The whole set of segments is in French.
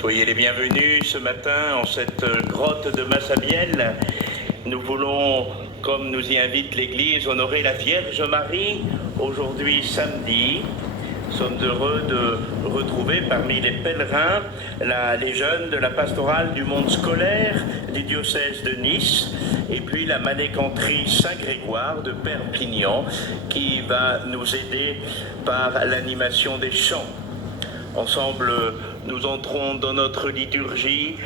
Soyez les bienvenus ce matin en cette grotte de Massabielle. Nous voulons, comme nous y invite l'Église, honorer la Vierge Marie. Aujourd'hui, samedi, nous sommes heureux de retrouver parmi les pèlerins les jeunes de la pastorale du monde scolaire du diocèse de Nice et puis la manécanterie Saint-Grégoire de Perpignan qui va nous aider par l'animation des chants. Ensemble, nous entrons dans notre liturgie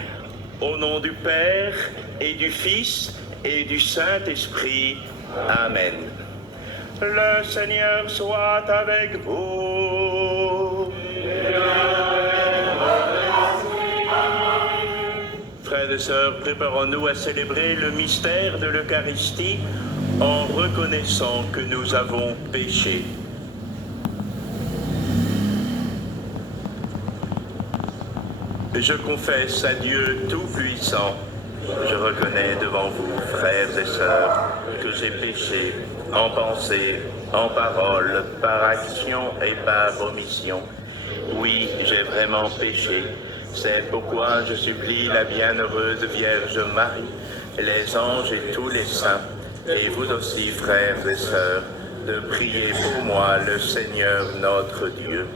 au nom du Père et du Fils et du Saint-Esprit. Amen. Le Seigneur soit avec vous. Frères et sœurs, préparons-nous à célébrer le mystère de l'Eucharistie en reconnaissant que nous avons péché. Je confesse à Dieu Tout-Puissant, je reconnais devant vous, frères et sœurs, que j'ai péché en pensée, en parole, par action et par omission. Oui, j'ai vraiment péché. C'est pourquoi je supplie la bienheureuse Vierge Marie, les anges et tous les saints, et vous aussi, frères et sœurs, de prier pour moi le Seigneur notre Dieu.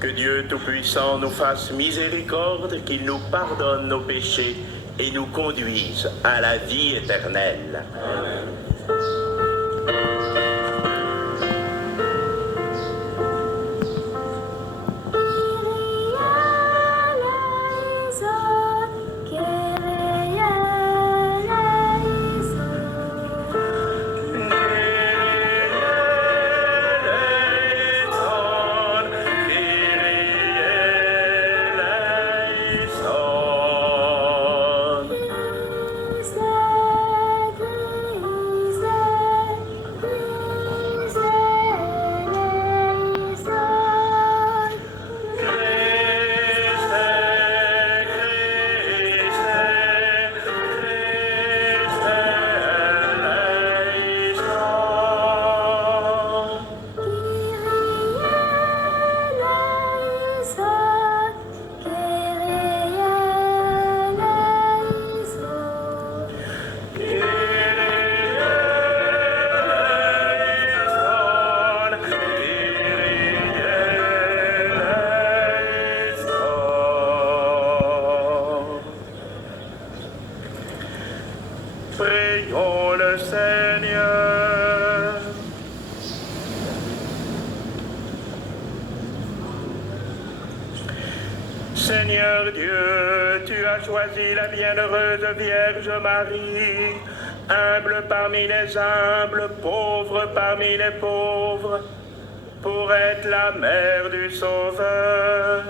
Que Dieu Tout-Puissant nous fasse miséricorde, qu'il nous pardonne nos péchés et nous conduise à la vie éternelle. Amen. Prions le Seigneur. Seigneur Dieu, tu as choisi la bienheureuse Vierge Marie, humble parmi les humbles, pauvre parmi les pauvres, pour être la mère du Sauveur.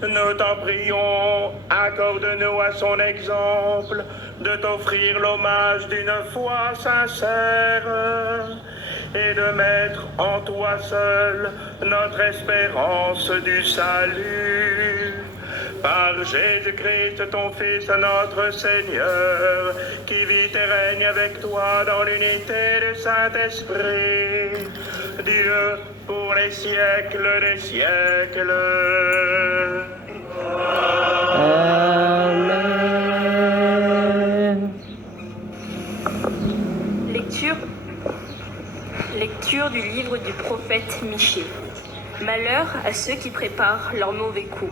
Nous t'en prions, accorde-nous à son exemple de t'offrir l'hommage d'une foi sincère et de mettre en toi seul notre espérance du salut. Par Jésus-Christ, ton Fils, notre Seigneur, qui vit et règne avec toi dans l'unité du Saint-Esprit, Dieu pour les siècles des siècles. Amen. Lecture du livre du prophète Michée. Malheur à ceux qui préparent leur mauvais coup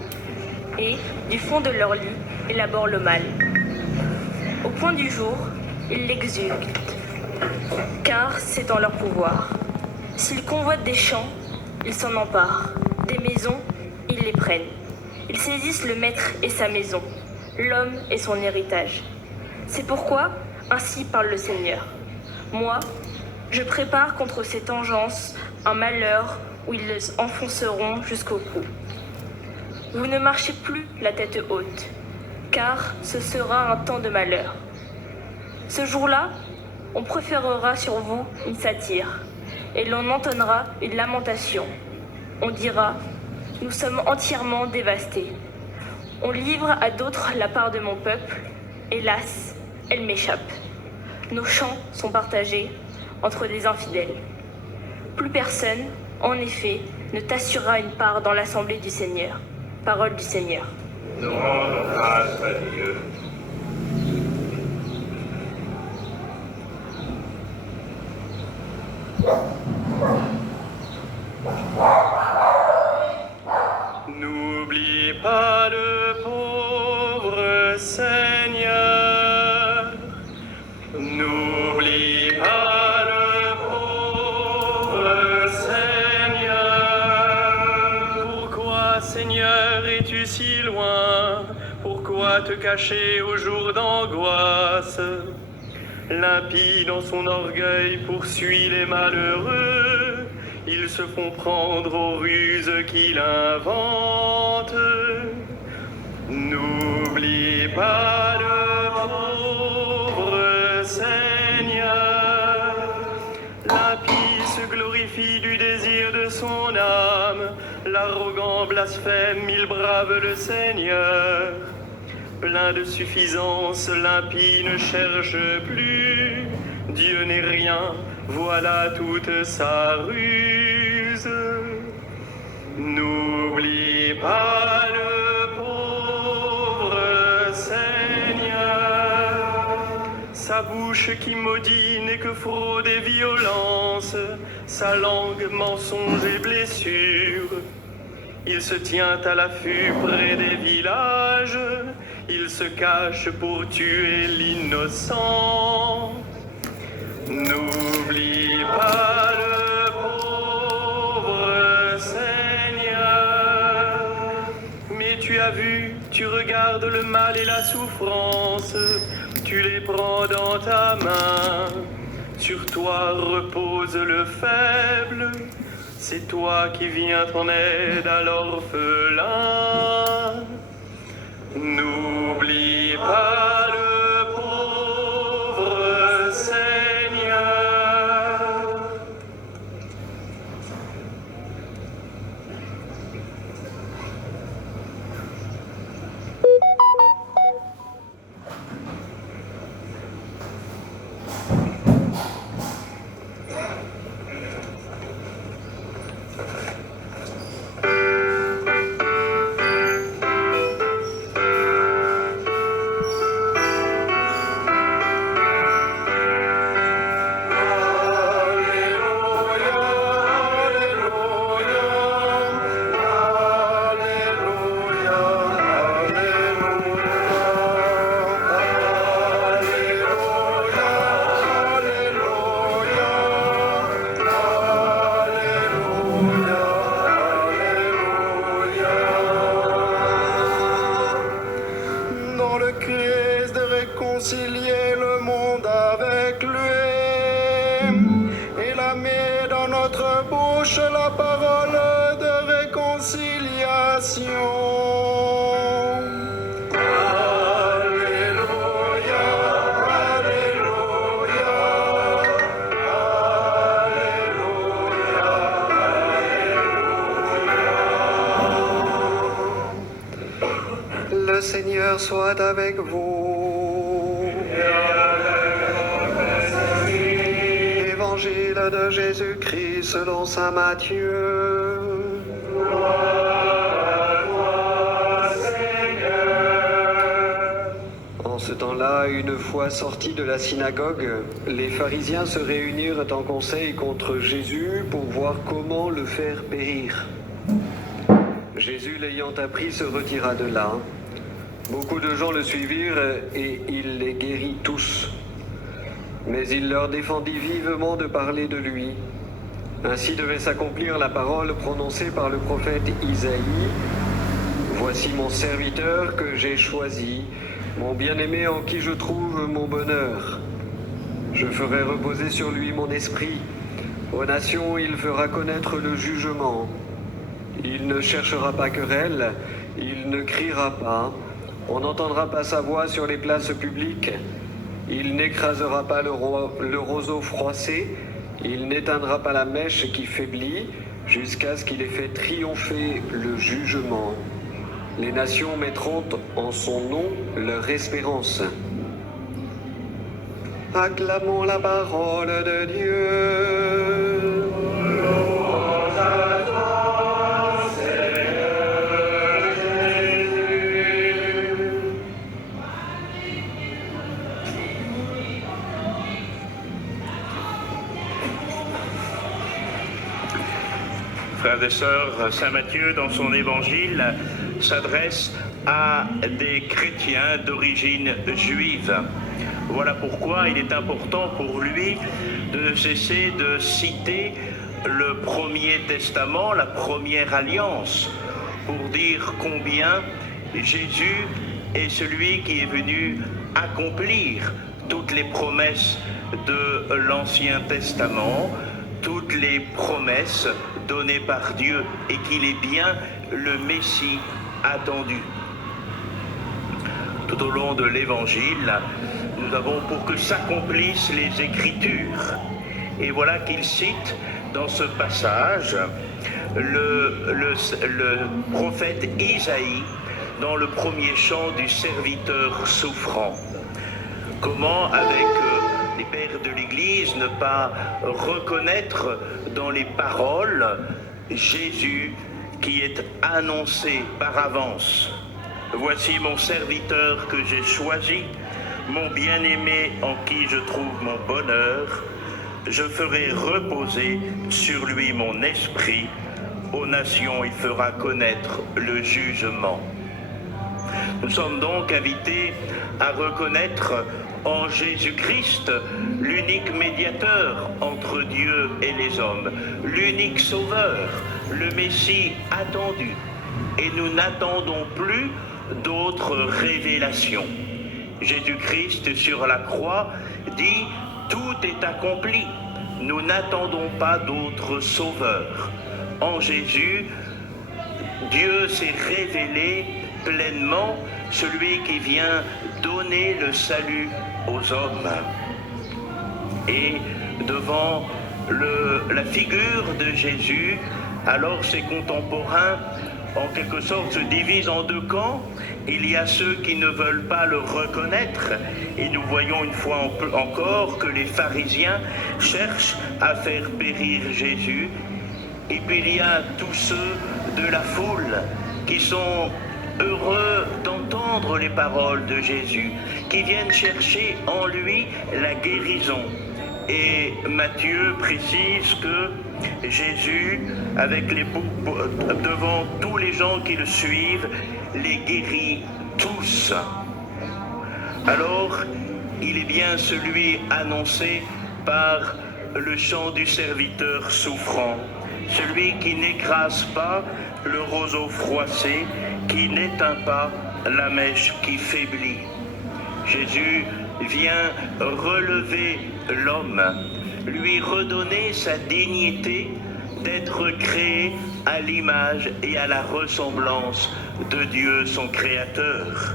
et, du fond de leur lit, élaborent le mal. Au point du jour, ils l'exécutent, car c'est en leur pouvoir. S'ils convoitent des champs, ils s'en emparent. Des maisons, ils les prennent. Ils saisissent le maître et sa maison, l'homme et son héritage. C'est pourquoi, ainsi parle le Seigneur. Moi, je prépare contre cette engeance un malheur où ils les enfonceront jusqu'au cou. Vous ne marchez plus la tête haute, car ce sera un temps de malheur. Ce jour-là, on proférera sur vous une satire, et l'on entonnera une lamentation. On dira, nous sommes entièrement dévastés. On livre à d'autres la part de mon peuple, hélas, elle m'échappe. Nos champs sont partagés entre des infidèles. Plus personne, en effet, ne t'assurera une part dans l'assemblée du Seigneur. Parole du Seigneur. Nous rendons grâce à Dieu. N'oublie pas le pauvre Seigneur. N'oublie pas le pauvre Seigneur. Pourquoi, Seigneur, es-tu si loin? Pourquoi te cacher au jour d'angoisse? L'impie dans son orgueil poursuit les malheureux. Ils se font prendre aux ruses qu'il invente. N'oublie pas le pauvre Seigneur. L'impie se glorifie du désir de son âme. L'arrogant blasphème, il brave le Seigneur. Plein de suffisance, l'impie ne cherche plus. Dieu n'est rien, voilà toute sa ruse. N'oublie pas le pauvre Seigneur. Sa bouche qui maudit n'est que fraude et violence. Sa langue, mensonge et blessure. Il se tient à l'affût près des villages. Il se cache pour tuer l'innocent. N'oublie pas le pauvre Seigneur. Mais tu as vu, tu regardes le mal et la souffrance. Tu les prends dans ta main. Sur toi repose le faible. C'est toi qui viens en aide à l'orphelin. N'oublie pas le pauvre Seigneur. Dans le Christ de réconcilier le monde avec lui. Il a mis dans notre bouche la parole de réconciliation. Alléluia, Alléluia, Alléluia. Le Seigneur soit avec vous. Évangile de Jésus-Christ selon saint Matthieu. En ce temps-là, une fois sortis de la synagogue, les pharisiens se réunirent en conseil contre Jésus pour voir comment le faire périr. Jésus, l'ayant appris, se retira de là. Beaucoup de gens le suivirent et il les guérit tous. Mais il leur défendit vivement de parler de lui. Ainsi devait s'accomplir la parole prononcée par le prophète Isaïe. « Voici mon serviteur que j'ai choisi, mon bien-aimé en qui je trouve mon bonheur. Je ferai reposer sur lui mon esprit. Aux nations, il fera connaître le jugement. Il ne cherchera pas querelle, il ne criera pas. On n'entendra pas sa voix sur les places publiques. Il n'écrasera pas le roseau froissé. Il n'éteindra pas la mèche qui faiblit, jusqu'à ce qu'il ait fait triompher le jugement. Les nations mettront en son nom leur espérance. Acclamons la parole de Dieu. Frères et sœurs, saint Matthieu, dans son évangile, s'adresse à des chrétiens d'origine juive. Voilà pourquoi il est important pour lui de cesser de citer le Premier Testament, la première alliance, pour dire combien Jésus est celui qui est venu accomplir toutes les promesses de l'Ancien Testament, toutes les promesses données par Dieu, et qu'il est bien le Messie attendu. Tout au long de l'Évangile, nous avons pour que s'accomplissent les Écritures. Et voilà qu'il cite dans ce passage le prophète Isaïe dans le premier chant du serviteur souffrant. Comment, avec les pères de l'Église, ne pas reconnaître dans les paroles Jésus qui est annoncé par avance. Voici mon serviteur que j'ai choisi, mon bien-aimé en qui je trouve mon bonheur. Je ferai reposer sur lui mon esprit. Aux nations, il fera connaître le jugement. Nous sommes donc invités à reconnaître en Jésus-Christ l'unique médiateur entre Dieu et les hommes, l'unique sauveur, le Messie attendu. Et nous n'attendons plus d'autres révélations. Jésus-Christ sur la croix dit « Tout est accompli ». Nous n'attendons pas d'autres sauveurs. En Jésus, Dieu s'est révélé pleinement, celui qui vient donner le salut aux hommes. Et devant la figure de Jésus, alors ses contemporains en quelque sorte se divisent en deux camps. Il y a ceux qui ne veulent pas le reconnaître, et nous voyons une fois encore que les pharisiens cherchent à faire périr Jésus. Et puis il y a tous ceux de la foule qui sont heureux d'entendre les paroles de Jésus, qui viennent chercher en lui la guérison. Et Matthieu précise que Jésus, devant tous les gens qui le suivent, les guérit tous. Alors, il est bien celui annoncé par le chant du serviteur souffrant, celui qui n'écrase pas le roseau froissé, qui n'éteint pas la mèche qui faiblit. Jésus vient relever l'homme, lui redonner sa dignité d'être créé à l'image et à la ressemblance de Dieu son Créateur.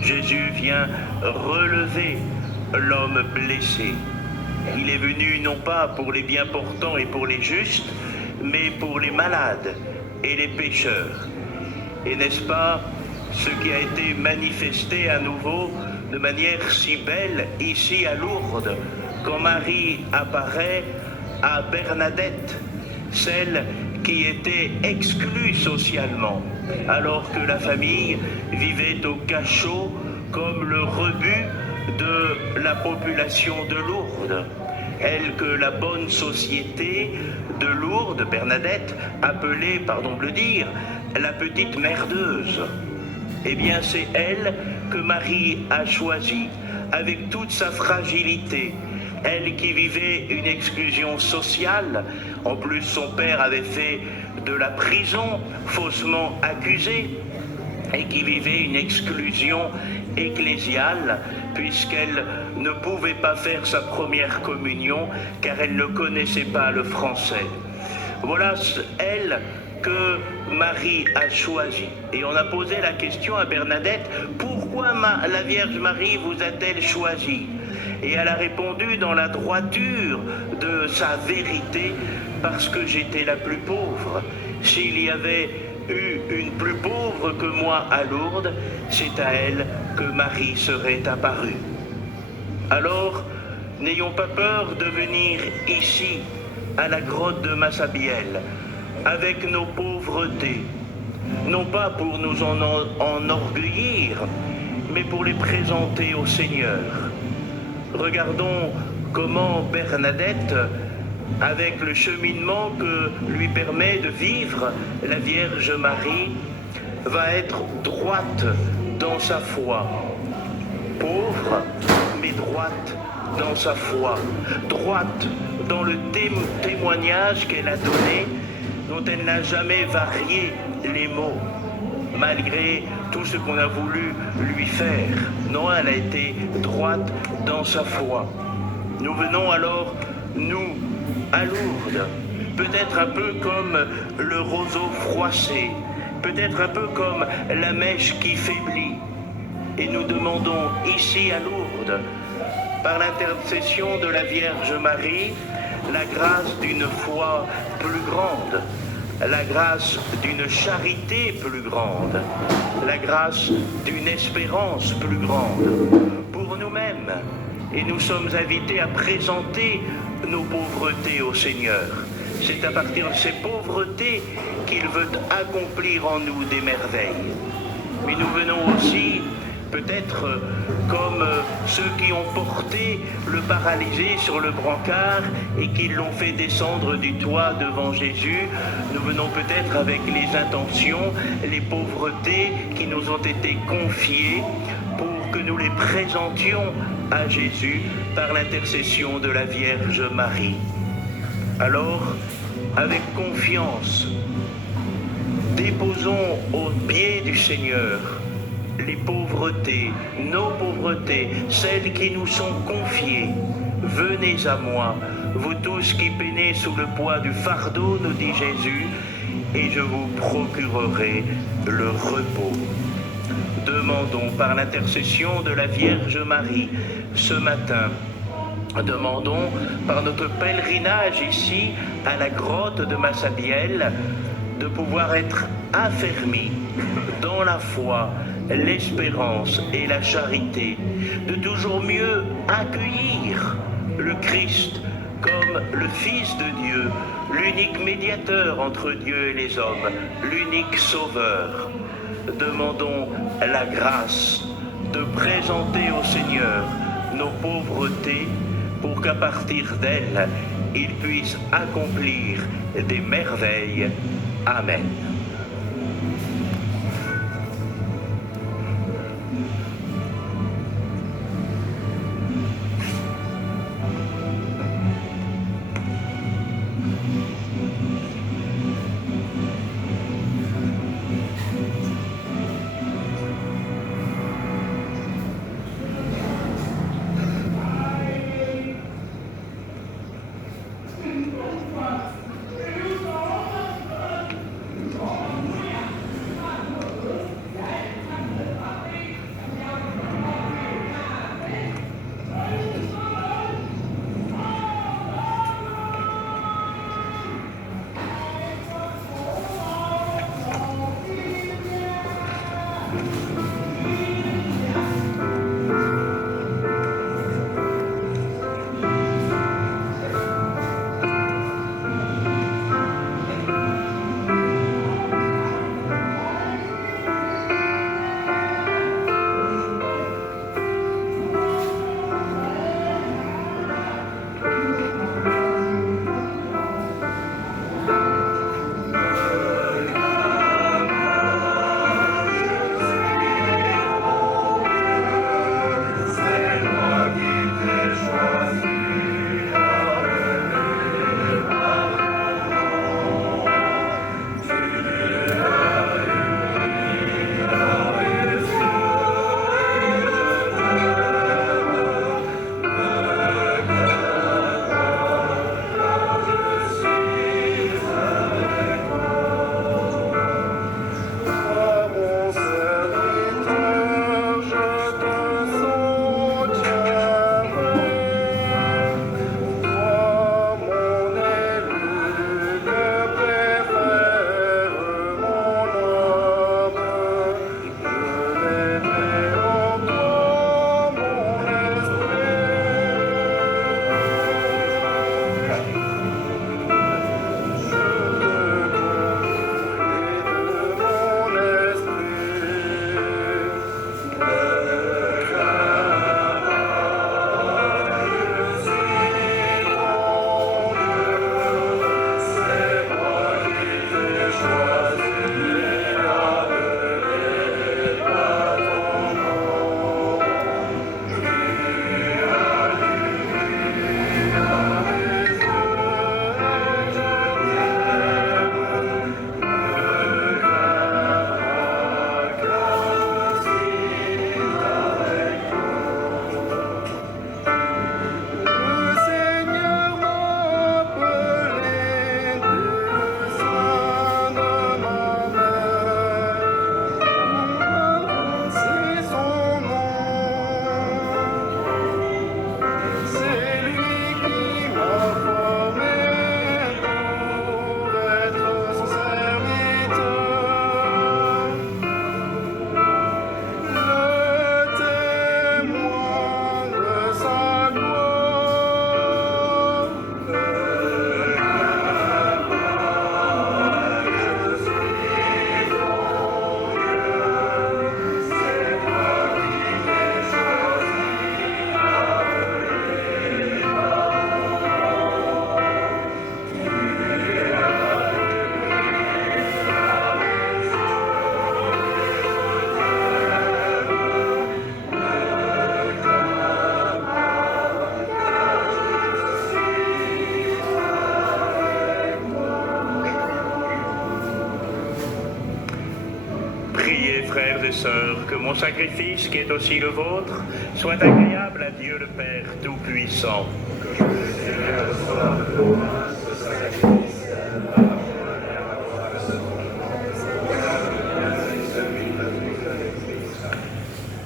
Jésus vient relever l'homme blessé. Il est venu non pas pour les bien portants et pour les justes, mais pour les malades et les pécheurs. Et n'est-ce pas ce qui a été manifesté à nouveau de manière si belle ici à Lourdes, quand Marie apparaît à Bernadette, celle qui était exclue socialement, alors que la famille vivait au cachot comme le rebut de la population de Lourdes. Elle que la bonne société de Lourdes, Bernadette, appelait, pardon de le dire, la petite merdeuse. Eh bien, c'est elle que Marie a choisie, avec toute sa fragilité. Elle qui vivait une exclusion sociale, en plus son père avait fait de la prison, faussement accusé, et qui vivait une exclusion ecclésiale, puisqu'elle ne pouvait pas faire sa première communion, car elle ne connaissait pas le français. Voilà elle que Marie a choisie. Et on a posé la question à Bernadette, pourquoi la Vierge Marie vous a-t-elle choisi? Et elle a répondu dans la droiture de sa vérité, parce que j'étais la plus pauvre. S'il y avait eu une plus pauvre que moi à Lourdes, c'est à elle que Marie serait apparue. Alors, n'ayons pas peur de venir ici, à la grotte de Massabielle, avec nos pauvretés, non pas pour nous en enorgueillir, mais pour les présenter au Seigneur. Regardons comment Bernadette avec le cheminement que lui permet de vivre la Vierge Marie, va être droite dans sa foi, pauvre mais droite dans sa foi, droite dans le témoignage qu'elle a donné, dont elle n'a jamais varié les mots, malgré tout ce qu'on a voulu lui faire. Non, elle a été droite dans sa foi. Nous venons alors, nous, à Lourdes, peut-être un peu comme le roseau froissé, peut-être un peu comme la mèche qui faiblit. Et nous demandons ici à Lourdes, par l'intercession de la Vierge Marie, la grâce d'une foi plus grande, la grâce d'une charité plus grande, la grâce d'une espérance plus grande pour nous-mêmes. Et nous sommes invités à présenter nos pauvretés au Seigneur. C'est à partir de ces pauvretés qu'il veut accomplir en nous des merveilles. Mais nous venons aussi, peut-être comme ceux qui ont porté le paralysé sur le brancard et qui l'ont fait descendre du toit devant Jésus, nous venons peut-être avec les intentions, les pauvretés qui nous ont été confiées pour que nous les présentions à Jésus par l'intercession de la Vierge Marie. Alors, avec confiance, déposons aux pieds du Seigneur les pauvretés, nos pauvretés, celles qui nous sont confiées. Venez à moi, vous tous qui peinez sous le poids du fardeau, nous dit Jésus, et je vous procurerai le repos. Demandons par l'intercession de la Vierge Marie ce matin, demandons par notre pèlerinage ici à la grotte de Massabielle de pouvoir être affermis dans la foi, l'espérance et la charité, de toujours mieux accueillir le Christ comme le Fils de Dieu, l'unique médiateur entre Dieu et les hommes, l'unique sauveur. Demandons la grâce de présenter au Seigneur nos pauvretés pour qu'à partir d'elles, il puisse accomplir des merveilles. Amen. et sœurs, que mon sacrifice, qui est aussi le vôtre, soit agréable à Dieu le Père Tout-Puissant.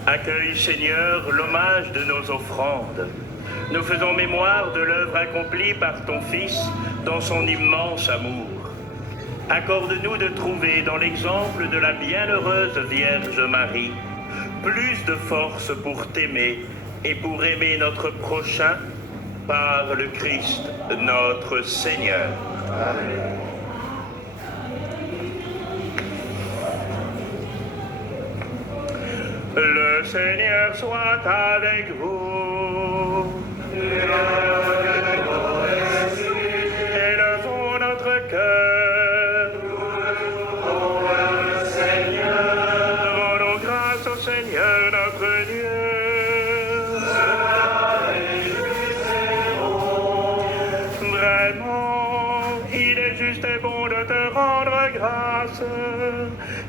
Accueille, Seigneur, l'hommage de nos offrandes. Nous faisons mémoire de l'œuvre accomplie par ton Fils dans son immense amour. Accorde-nous de trouver dans l'exemple de la bienheureuse Vierge Marie plus de force pour t'aimer et pour aimer notre prochain par le Christ notre Seigneur. Amen. Le Seigneur soit avec vous. Élevons notre cœur. Rendons grâce au Seigneur notre Dieu. Vraiment, il est juste et bon de te rendre grâce.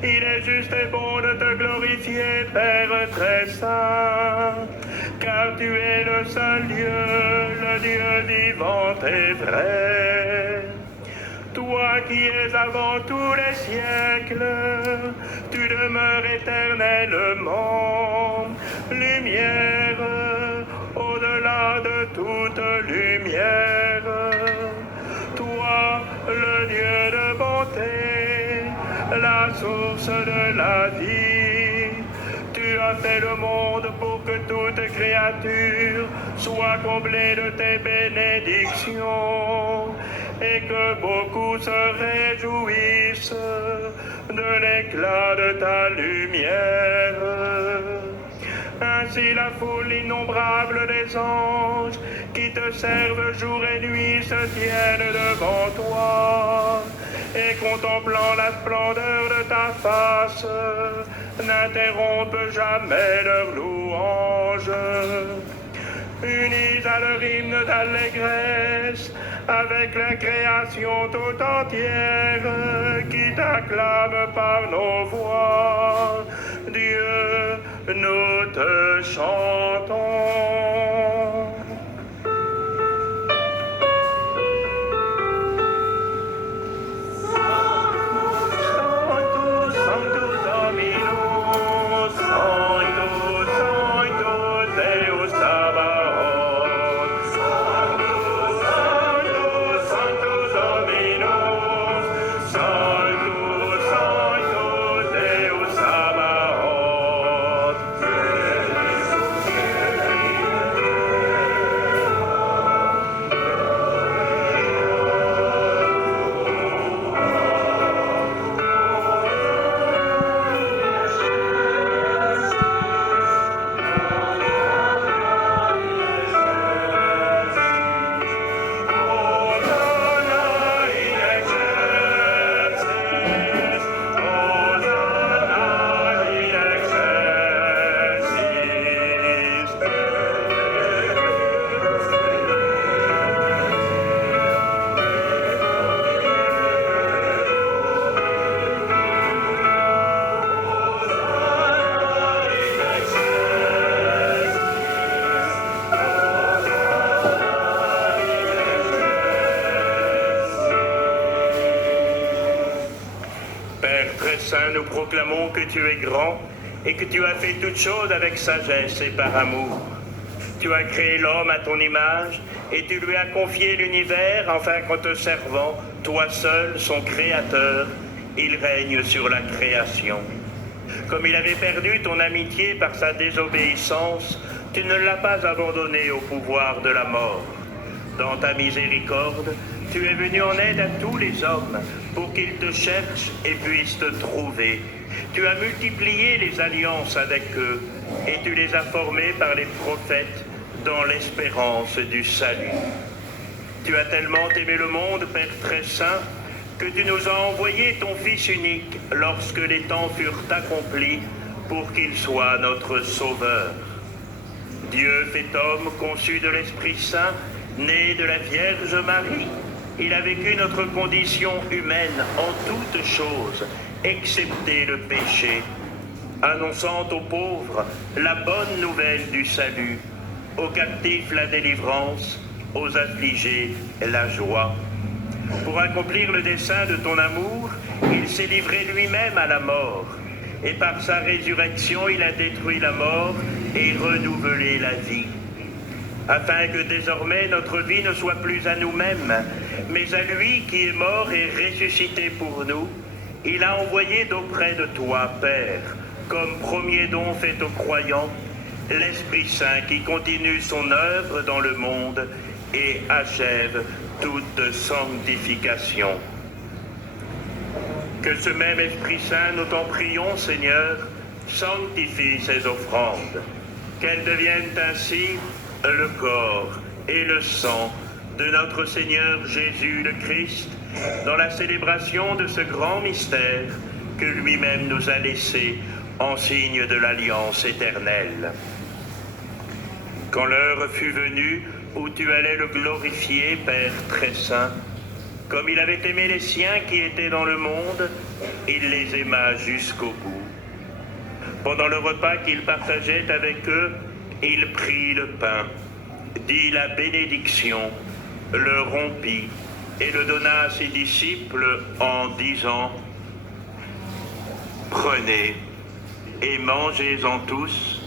Il est juste et bon de te glorifier, Père très saint, car tu es le seul Dieu, le Dieu vivant et vrai. Toi qui es avant tous les siècles, tu demeures éternellement, lumière au-delà de toute lumière. Toi, le Dieu de bonté, la source de la vie. Tu as fait le monde pour que toute créature soit comblée de tes bénédictions et que beaucoup se réjouissent de l'éclat de ta lumière. Ainsi la foule innombrable des anges qui te servent jour et nuit se tiennent devant toi et contemplant la splendeur de ta face, n'interrompent jamais leur louange. Unis à leur hymne d'allégresse, avec la création tout entière, qui t'acclame par nos voix, Dieu, nous te chantons. Nous proclamons que tu es grand et que tu as fait toutes choses avec sagesse et par amour. Tu as créé l'homme à ton image et tu lui as confié l'univers afin qu'en te servant, toi seul, son créateur, il règne sur la création. Comme il avait perdu ton amitié par sa désobéissance, tu ne l'as pas abandonné au pouvoir de la mort. Dans ta miséricorde, tu es venu en aide à tous les hommes pour qu'ils te cherchent et puissent te trouver. Tu as multiplié les alliances avec eux et tu les as formés par les prophètes dans l'espérance du salut. Tu as tellement aimé le monde, Père très saint, que tu nous as envoyé ton Fils unique lorsque les temps furent accomplis pour qu'il soit notre Sauveur. Dieu fait homme, conçu de l'Esprit Saint, né de la Vierge Marie. Il a vécu notre condition humaine en toutes choses, excepté le péché. annonçant aux pauvres la bonne nouvelle du salut, aux captifs la délivrance, aux affligés la joie. Pour accomplir le dessein de ton amour, il s'est livré lui-même à la mort, et par sa résurrection, il a détruit la mort et renouvelé la vie, afin que désormais notre vie ne soit plus à nous-mêmes, mais à lui qui est mort et ressuscité pour nous. Il a envoyé d'auprès de toi, Père, comme premier don fait aux croyants, l'Esprit Saint qui continue son œuvre dans le monde et achève toute sanctification. Que ce même Esprit Saint, nous t'en prions, Seigneur, sanctifie ces offrandes, qu'elles deviennent ainsi le corps et le sang de notre Seigneur Jésus le Christ, dans la célébration de ce grand mystère que lui-même nous a laissé en signe de l'alliance éternelle. Quand l'heure fut venue où tu allais le glorifier, Père très saint, comme il avait aimé les siens qui étaient dans le monde, il les aima jusqu'au bout. Pendant le repas qu'il partageait avec eux, il prit le pain, dit la bénédiction, le rompit et le donna à ses disciples en disant « Prenez et mangez-en tous,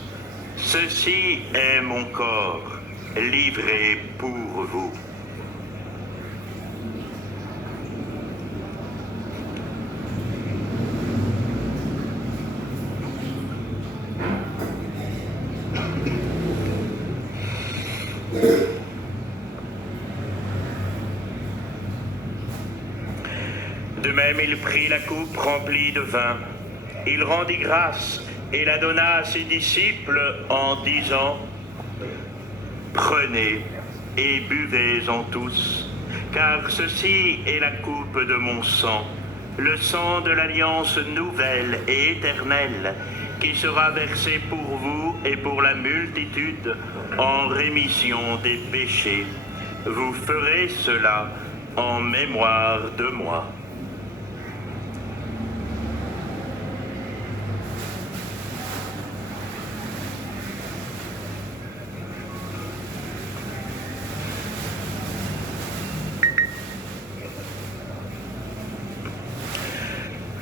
ceci est mon corps, livré pour vous. » De même, il prit la coupe remplie de vin. Il rendit grâce et la donna à ses disciples en disant « Prenez et buvez-en tous, car ceci est la coupe de mon sang, le sang de l'alliance nouvelle et éternelle, qui sera versé pour vous et pour la multitude en rémission des péchés. Vous ferez cela en mémoire de moi. »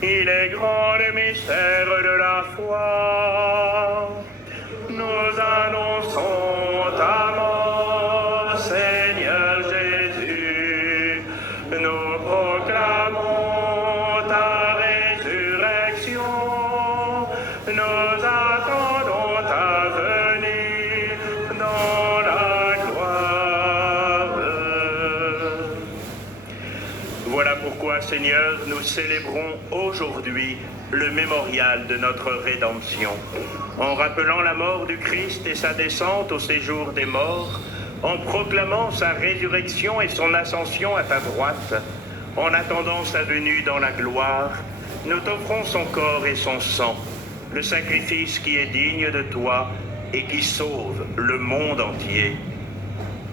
Il est grand le mystère de la foi. Nous annonçons ta mort, Seigneur Jésus. Nous proclamons ta résurrection. Nous attendons ta venue dans la gloire. Voilà pourquoi, Seigneur, nous célébrons aujourd'hui le mémorial de notre rédemption, en rappelant la mort du Christ et sa descente au séjour des morts, en proclamant sa résurrection et son ascension à ta droite, en attendant sa venue dans la gloire. Nous t'offrons son corps et son sang, le sacrifice qui est digne de toi et qui sauve le monde entier.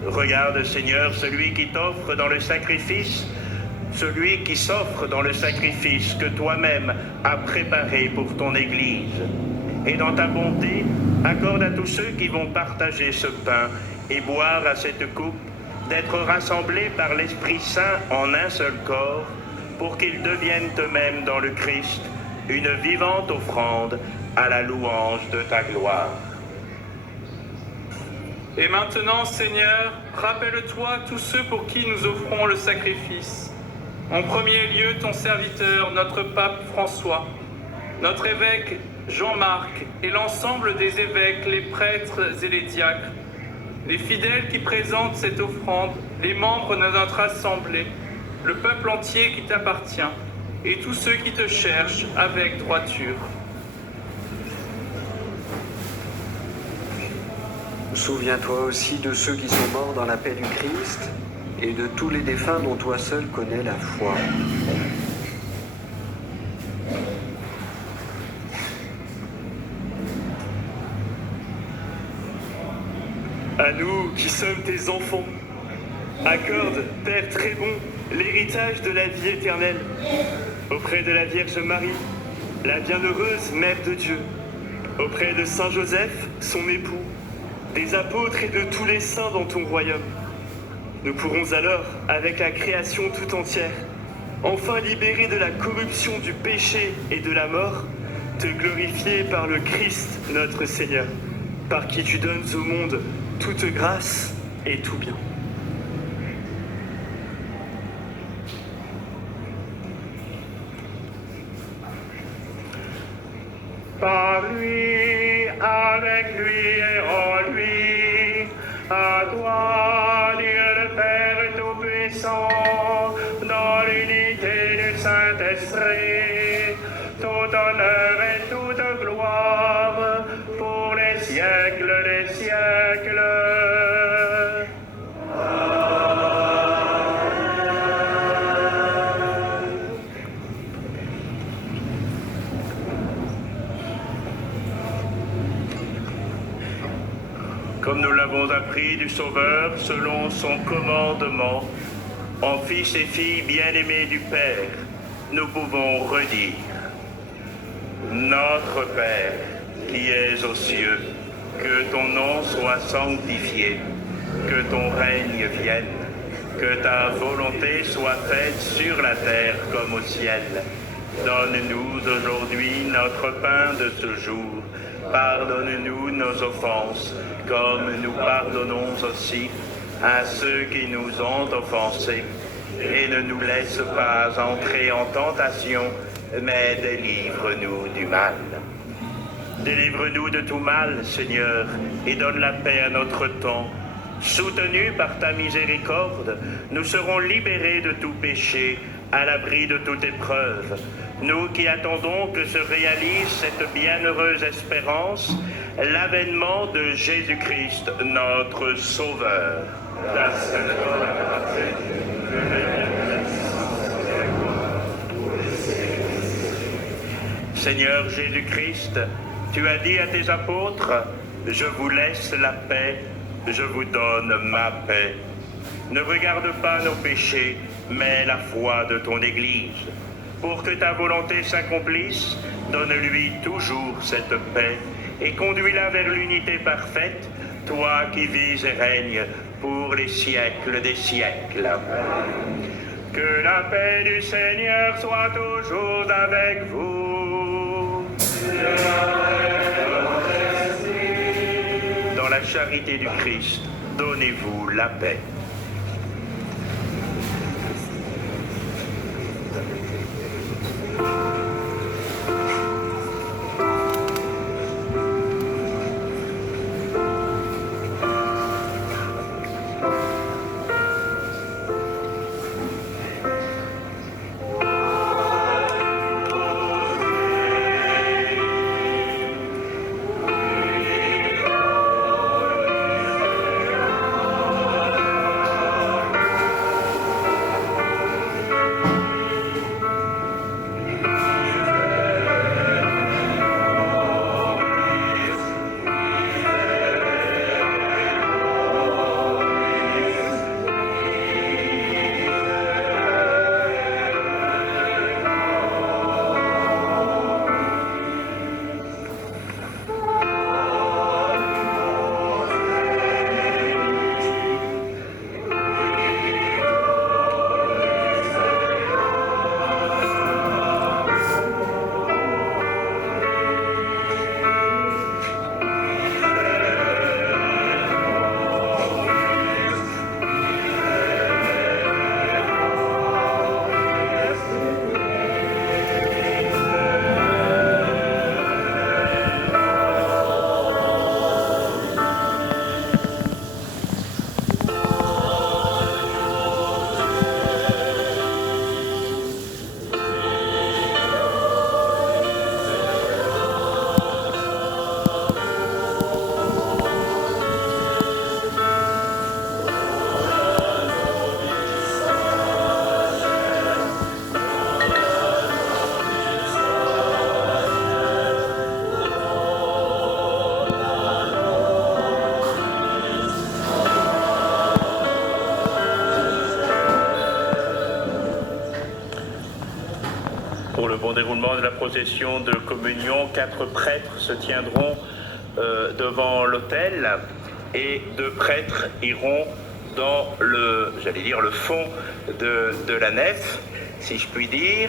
Regarde, Seigneur, celui qui t'offre dans le sacrifice, celui qui s'offre dans le sacrifice que toi-même as préparé pour ton Église. Et dans ta bonté, accorde à tous ceux qui vont partager ce pain et boire à cette coupe, d'être rassemblés par l'Esprit Saint en un seul corps, pour qu'ils deviennent eux-mêmes dans le Christ une vivante offrande à la louange de ta gloire. Et maintenant, Seigneur, rappelle-toi tous ceux pour qui nous offrons le sacrifice. En premier lieu, ton serviteur, notre pape François, notre évêque Jean-Marc et l'ensemble des évêques, les prêtres et les diacres, les fidèles qui présentent cette offrande, les membres de notre assemblée, le peuple entier qui t'appartient et tous ceux qui te cherchent avec droiture. Souviens-toi aussi de ceux qui sont morts dans la paix du Christ et de tous les défunts dont toi seul connais la foi. À nous qui sommes tes enfants, accorde, Père très bon, l'héritage de la vie éternelle auprès de la Vierge Marie, la bienheureuse Mère de Dieu, auprès de Saint Joseph, son époux, des apôtres et de tous les saints dans ton royaume. Nous pourrons alors, avec la création tout entière, enfin libérés de la corruption du péché et de la mort, te glorifier par le Christ notre Seigneur, par qui tu donnes au monde toute grâce et tout bien. Par lui, avec lui et en lui, à toi, Dieu le Père Tout-Puissant, dans l'unité du Saint-Esprit, tout honneur et toute gloire pour les siècles des siècles. Comme nous l'avons appris du Sauveur selon son commandement, en fils et filles bien-aimés du Père, nous pouvons redire: Notre Père, qui es aux cieux, que ton nom soit sanctifié, que ton règne vienne, que ta volonté soit faite sur la terre comme au ciel. Donne-nous aujourd'hui notre pain de ce jour. Pardonne-nous nos offenses, comme nous pardonnons aussi à ceux qui nous ont offensés. Et ne nous laisse pas entrer en tentation, mais délivre-nous du mal. Délivre-nous de tout mal, Seigneur, et donne la paix à notre temps. Soutenus par ta miséricorde, nous serons libérés de tout péché, à l'abri de toute épreuve. Nous qui attendons que se réalise cette bienheureuse espérance, l'avènement de Jésus-Christ, notre Sauveur. Seigneur Jésus-Christ, tu as dit à tes apôtres: je vous laisse la paix, je vous donne ma paix. Ne regarde pas nos péchés, mais la foi de ton Église. Pour que ta volonté s'accomplisse, donne-lui toujours cette paix et conduis-la vers l'unité parfaite, toi qui vis et règnes pour les siècles des siècles. Que la paix du Seigneur soit toujours avec vous. Dans la charité du Christ, donnez-vous la paix. bon déroulement de la procession de communion, 4 prêtres se tiendront devant l'autel et 2 prêtres iront dans le fond de la nef, si je puis dire.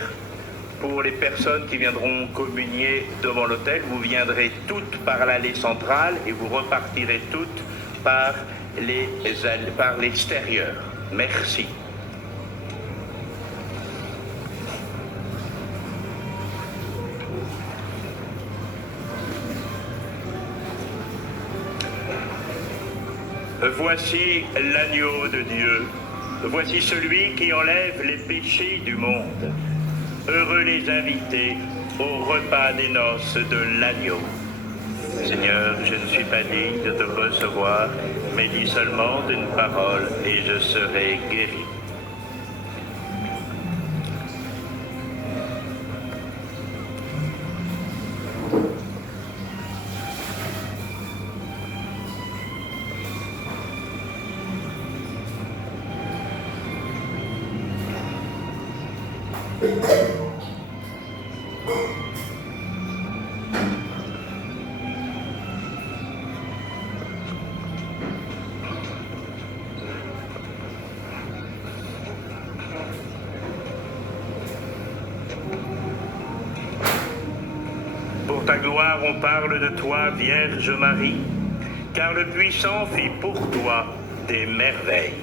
Pour les personnes qui viendront communier devant l'autel, vous viendrez toutes par l'allée centrale et vous repartirez toutes par l'extérieur. Merci. Voici l'agneau de Dieu. Voici celui qui enlève les péchés du monde. Heureux les invités au repas des noces de l'agneau. Seigneur, je ne suis pas digne de te recevoir, mais dis seulement d'une parole et je serai guéri. Pour ta gloire, on parle de toi, Vierge Marie, car le Puissant fit pour toi des merveilles.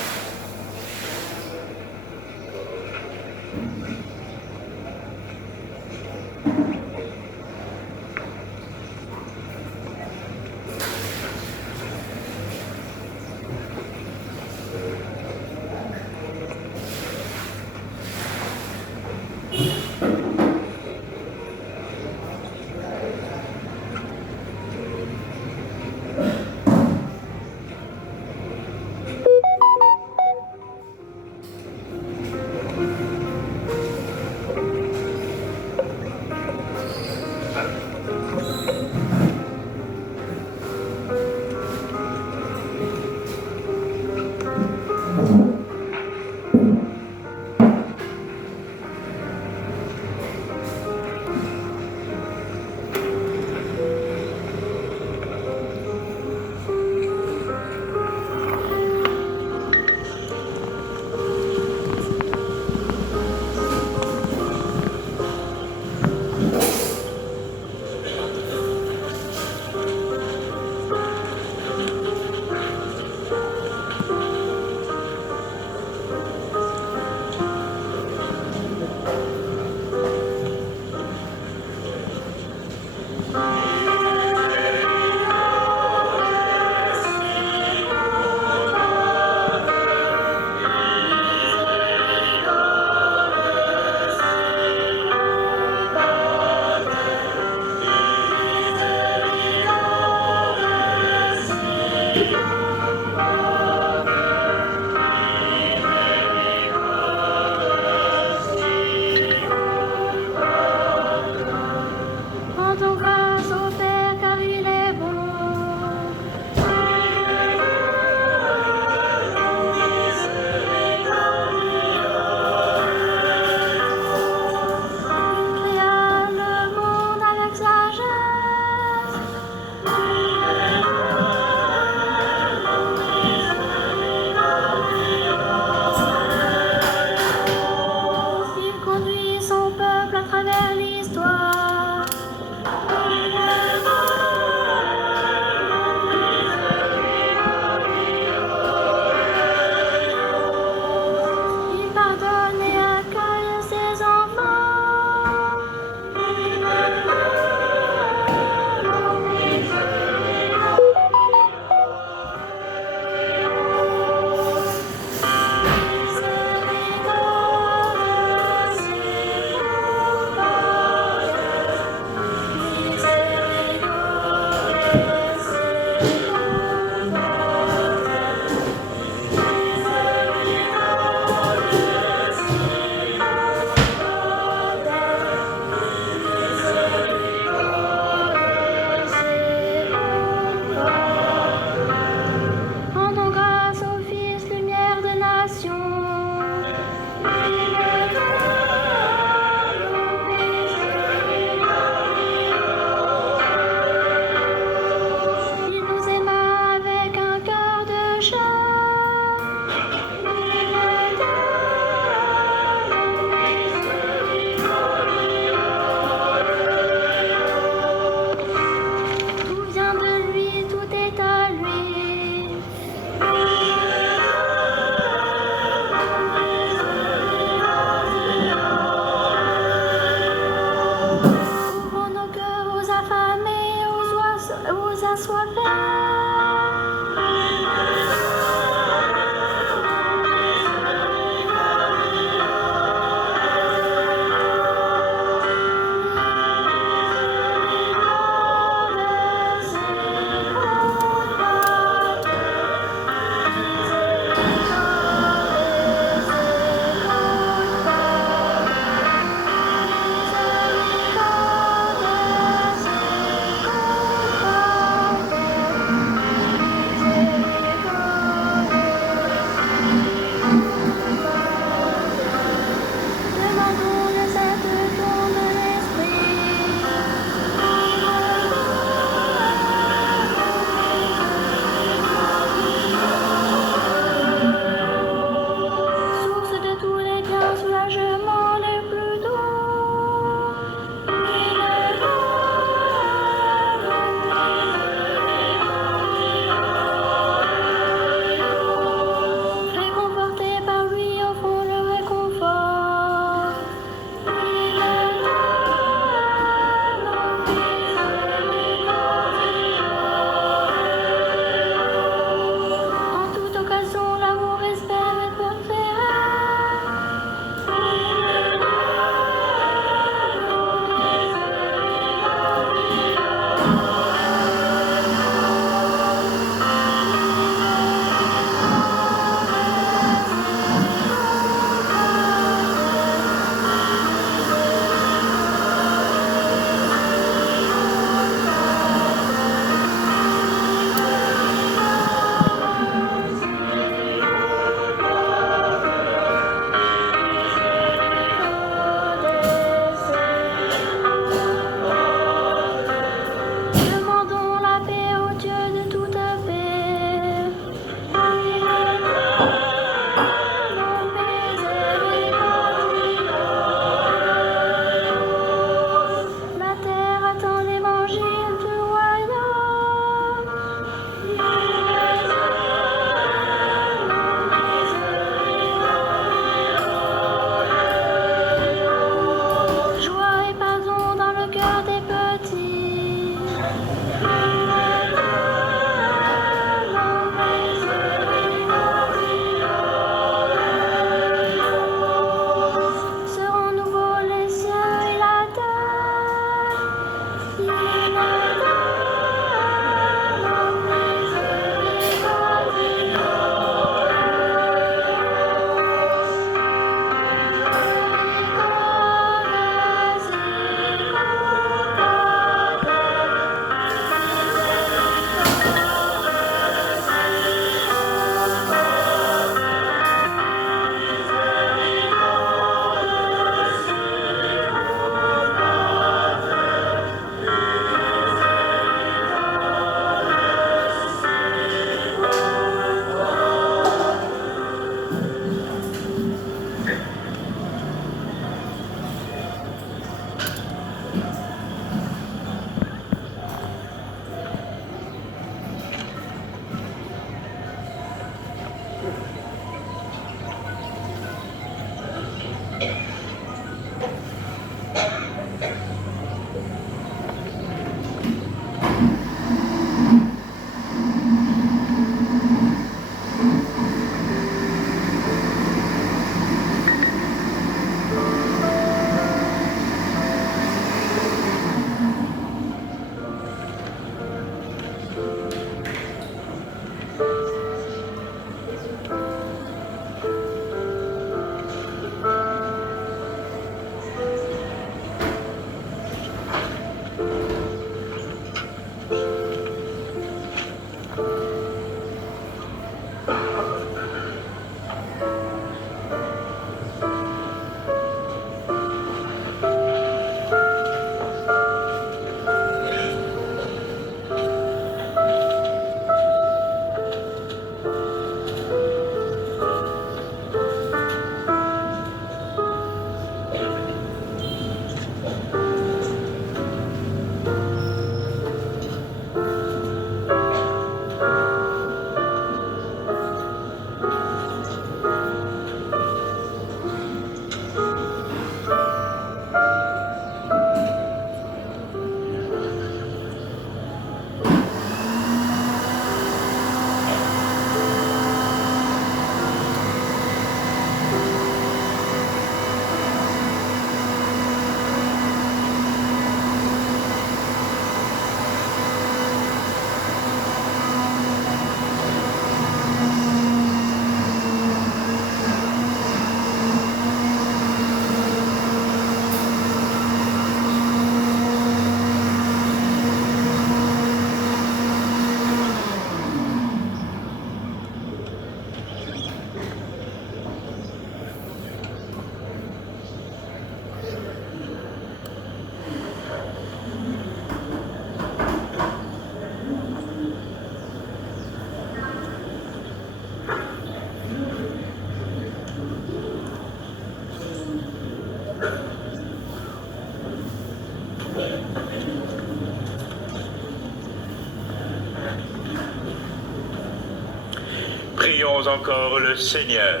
Prions encore le Seigneur.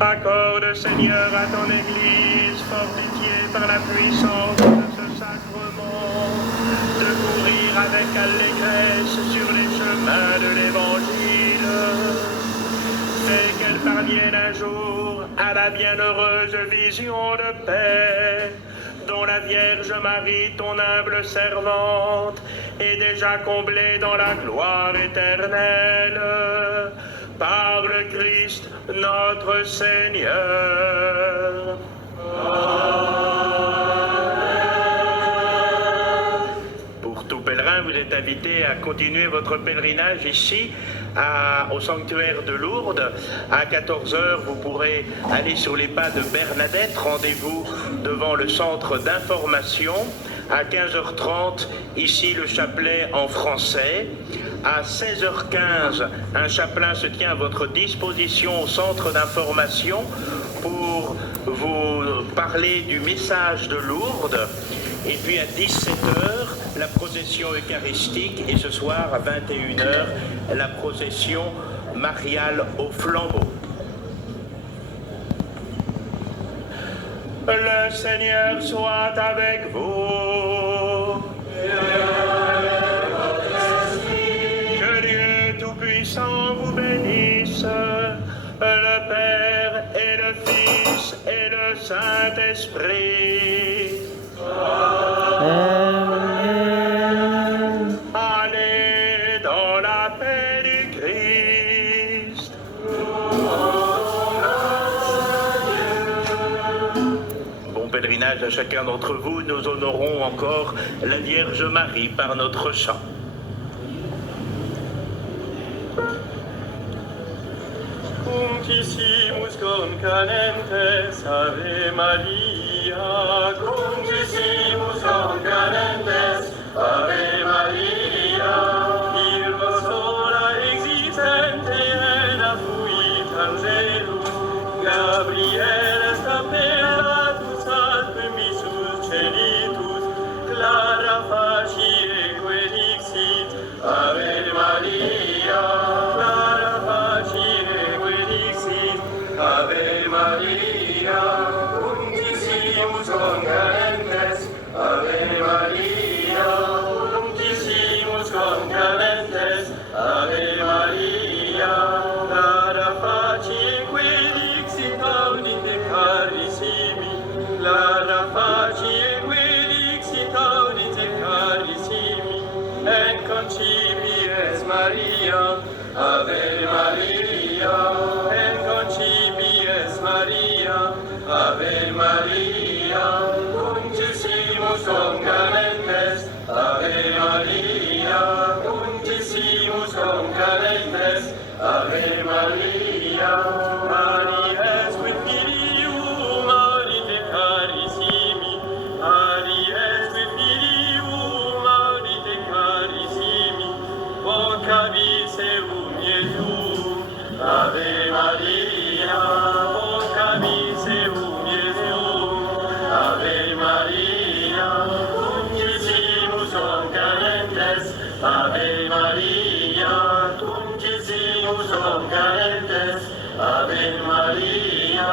Accorde, Seigneur, à ton Église, fortifiée par la puissance de ce sacrement, de courir avec allégresse sur les chemins de l'Évangile. Fais qu'elle parvienne un jour à la bienheureuse vision de paix, dont la Vierge Marie, ton humble servante, est déjà comblée dans la gloire éternelle. Par le Christ notre Seigneur. Pour tout pèlerin, vous êtes invité à continuer votre pèlerinage ici, au sanctuaire de Lourdes. À 14h, vous pourrez aller sur les pas de Bernadette. Rendez-vous devant le centre d'information. À 15h30, ici le chapelet en français. À 16h15, un chapelain se tient à votre disposition au centre d'information pour vous parler du message de Lourdes. Et puis à 17h, la procession eucharistique. Et ce soir, à 21h, la procession mariale au flambeau. Le Seigneur soit avec vous. Que Dieu Tout-Puissant vous bénisse, le Père et le Fils et le Saint-Esprit. Allez dans la paix du Christ. Bon pèlerinage à chacun d'entre vous. Nous honorons encore la Vierge Marie par notre chant. Cunctissimus concadentes Ave Maria, Cunctissimus concadentes Ave Maria, il vos sola existente et fuit angelus, Gabriel stapellatus ad missus celitus, clara facie quedixit, Ave Maria, clara facie quedixit, Ave Maria, Cunctissimus concadentes, Ave Maria, Cunctissimus concadentes, Ave Maria, clara facie quedixit, audite carissimi, clara facie quedixit, audite carissimi, et concipies Maria, Ave Maria, et concipies Maria, Ave Maria, Cunctissimus concadentes, Ave Maria, Cunctissimus concadentes, Ave Maria, Maria qui filium, audite carissimi, Maria qui filium, audite carissimi, vocabis eum Iesu, Ave Maria, vocabis eum Iesu, Ave Maria, Cunctissimus concadentes, Ave Maria, Cunctissimus concadentes, Ave Maria.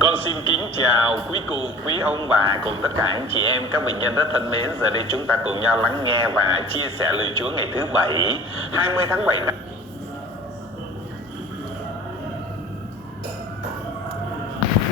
Con xin kính chào quý cụ, quý ông bà cùng tất cả anh chị em, các bệnh nhân rất thân mến. Giờ đây chúng ta cùng nhau lắng nghe và chia sẻ lời Chúa ngày thứ Bảy, 20 tháng 7 năm